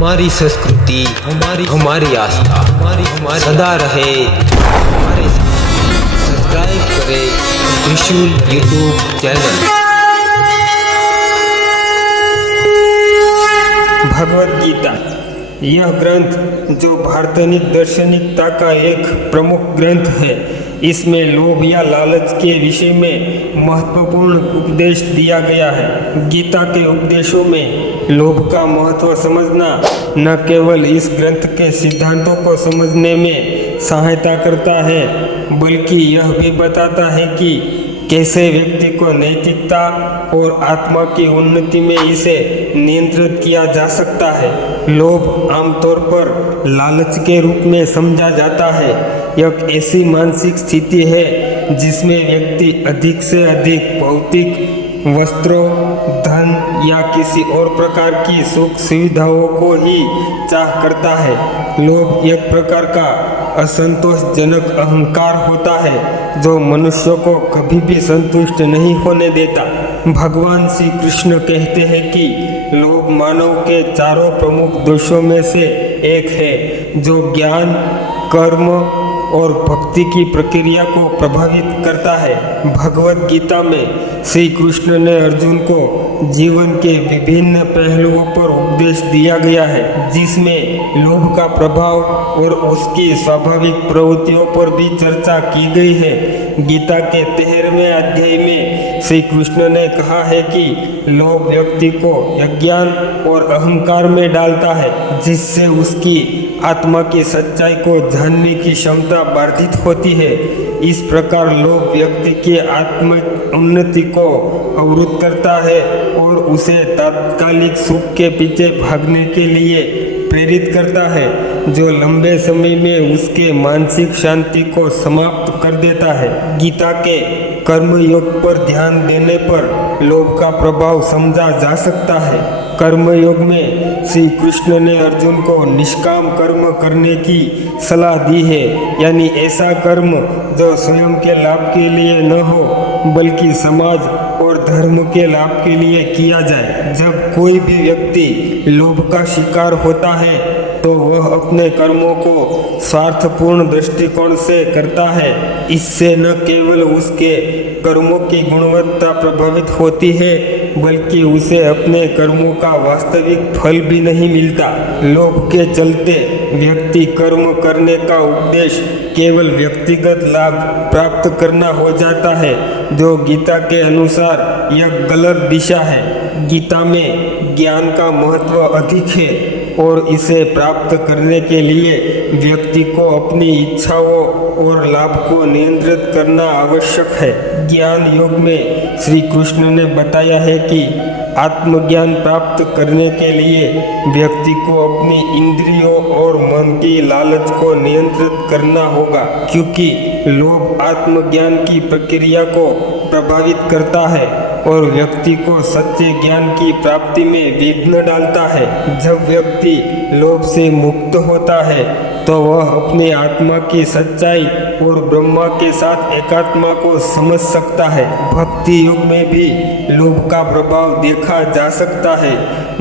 हमारी संस्कृति, हमारी आस्था, हमारी सदा रहे हमारे साथ। सब्सक्राइब करें त्रिशूल यूट्यूब चैनल। भगवद गीता यह ग्रंथ जो भारतीय दार्शनिकता का एक प्रमुख ग्रंथ है, इसमें लोभ या लालच के विषय में महत्वपूर्ण उपदेश दिया गया है। गीता के उपदेशों में लोभ का महत्व समझना न केवल इस ग्रंथ के सिद्धांतों को समझने में सहायता करता है, बल्कि यह भी बताता है कि कैसे व्यक्ति को नैतिकता और आत्मा की उन्नति में इसे नियंत्रित किया जा सकता है। लोभ आमतौर पर लालच के रूप में समझा जाता है। यह ऐसी मानसिक स्थिति है जिसमें व्यक्ति अधिक से अधिक भौतिक वस्त्रों, धन या किसी और प्रकार की सुख सुविधाओं को ही चाह करता है। लोभ एक प्रकार का असंतोषजनक अहंकार होता है जो मनुष्य को कभी भी संतुष्ट नहीं होने देता। भगवान श्री कृष्ण कहते हैं कि लोभ मानव के चारों प्रमुख दोषों में से एक है जो ज्ञान, कर्म और भक्ति की प्रक्रिया को प्रभावित करता है। भगवद गीता में श्री कृष्ण ने अर्जुन को जीवन के विभिन्न पहलुओं पर उपदेश दिया गया है, जिसमें लोभ का प्रभाव और उसकी स्वाभाविक प्रवृत्तियों पर भी चर्चा की गई है। गीता के 13वें अध्याय में श्री कृष्ण ने कहा है कि लोभ व्यक्ति को अज्ञान और अहंकार में डालता है, जिससे उसकी आत्मा की सच्चाई को जानने की क्षमता बाधित होती है। इस प्रकार लोभ व्यक्ति की आत्मिक उन्नति को अवरुद्ध करता है और उसे तात्कालिक सुख के पीछे भागने के लिए प्रेरित करता है, जो लंबे समय में उसके मानसिक शांति को समाप्त कर देता है। गीता के कर्म योग पर ध्यान देने पर लोभ का प्रभाव समझा जा सकता है। कर्म योग में श्री कृष्ण ने अर्जुन को निष्काम कर्म करने की सलाह दी है, यानी ऐसा कर्म जो स्वयं के लाभ के लिए न हो बल्कि समाज और धर्म के लाभ के लिए किया जाए। जब कोई भी व्यक्ति लोभ का शिकार होता है तो वह अपने कर्मों को स्वार्थपूर्ण दृष्टिकोण से करता है। इससे न केवल उसके कर्मों की गुणवत्ता प्रभावित होती है, बल्कि उसे अपने कर्मों का वास्तविक फल भी नहीं मिलता। लोभ के चलते व्यक्ति कर्म करने का उद्देश्य केवल व्यक्तिगत लाभ प्राप्त करना हो जाता है, जो गीता के अनुसार यह गलत दिशा है। गीता में ज्ञान का महत्व अधिक है और इसे प्राप्त करने के लिए व्यक्ति को अपनी इच्छाओं और लाभ को नियंत्रित करना आवश्यक है। ज्ञान योग में श्री कृष्ण ने बताया है कि आत्मज्ञान प्राप्त करने के लिए व्यक्ति को अपनी इंद्रियों और मन की लालच को नियंत्रित करना होगा, क्योंकि लोभ आत्मज्ञान की प्रक्रिया को प्रभावित करता है और व्यक्ति को सच्चे ज्ञान की प्राप्ति में विघ्न डालता है। जब व्यक्ति लोभ से मुक्त होता है तो वह अपनी आत्मा की सच्चाई और ब्रह्मा के साथ एकात्मा को समझ सकता है। भक्ति युग में भी लोभ का प्रभाव देखा जा सकता है।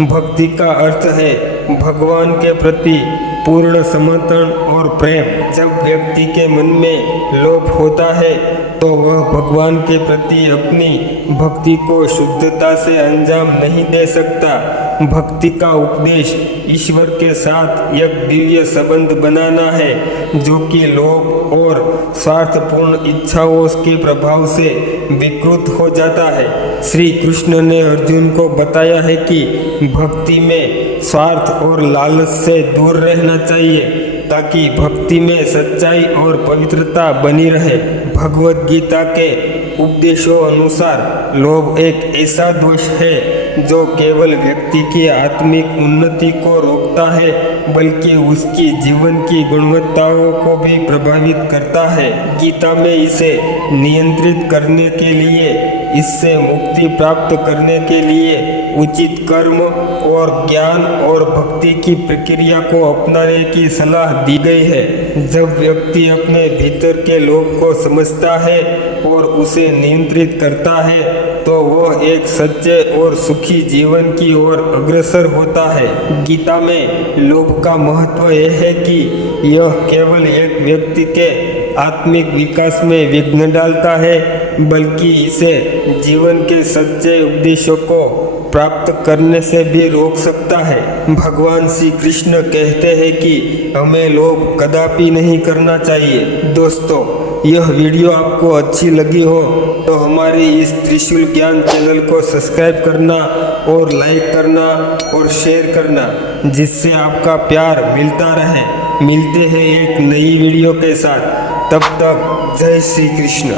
भक्ति का अर्थ है भगवान के प्रति पूर्ण समर्पण और प्रेम। जब व्यक्ति के मन में लोभ होता है तो वह भगवान के प्रति अपनी भक्ति को शुद्धता से अंजाम नहीं दे सकता। भक्ति का उपदेश ईश्वर के साथ एक दिव्य संबंध बनाना है, जो कि लोभ और स्वार्थपूर्ण इच्छाओं के प्रभाव से विकृत हो जाता है। श्री कृष्ण ने अर्जुन को बताया है कि भक्ति में स्वार्थ और लालच से दूर रहना चाहिए, ताकि भक्ति में सच्चाई और पवित्रता बनी रहे। भगवद गीता के उपदेशों अनुसार लोभ एक ऐसा दोष है जो केवल व्यक्ति की आत्मिक उन्नति को रोकता है, बल्कि उसकी जीवन की गुणवत्ताओं को भी प्रभावित करता है। गीता में इसे नियंत्रित करने के लिए इससे मुक्ति प्राप्त करने के लिए उचित कर्म और ज्ञान और भक्ति की प्रक्रिया को अपनाने की सलाह दी गई है। जब व्यक्ति अपने भीतर के लोभ को समझता है और उसे नियंत्रित करता है तो वह एक सच्चे और सुखी जीवन की ओर अग्रसर होता है। गीता में लोभ का महत्व यह है कि यह केवल एक व्यक्ति के आत्मिक विकास में विघ्न डालता है, बल्कि इसे जीवन के सच्चे उद्देश्यों को प्राप्त करने से भी रोक सकता है। भगवान श्री कृष्ण कहते हैं कि हमें लोभ कदापि नहीं करना चाहिए। दोस्तों, यह वीडियो आपको अच्छी लगी हो तो हमारे इस त्रिशूल ज्ञान चैनल को सब्सक्राइब करना और लाइक करना और शेयर करना, जिससे आपका प्यार मिलता रहे। मिलते हैं एक नई वीडियो के साथ, तब तक जय श्री कृष्ण।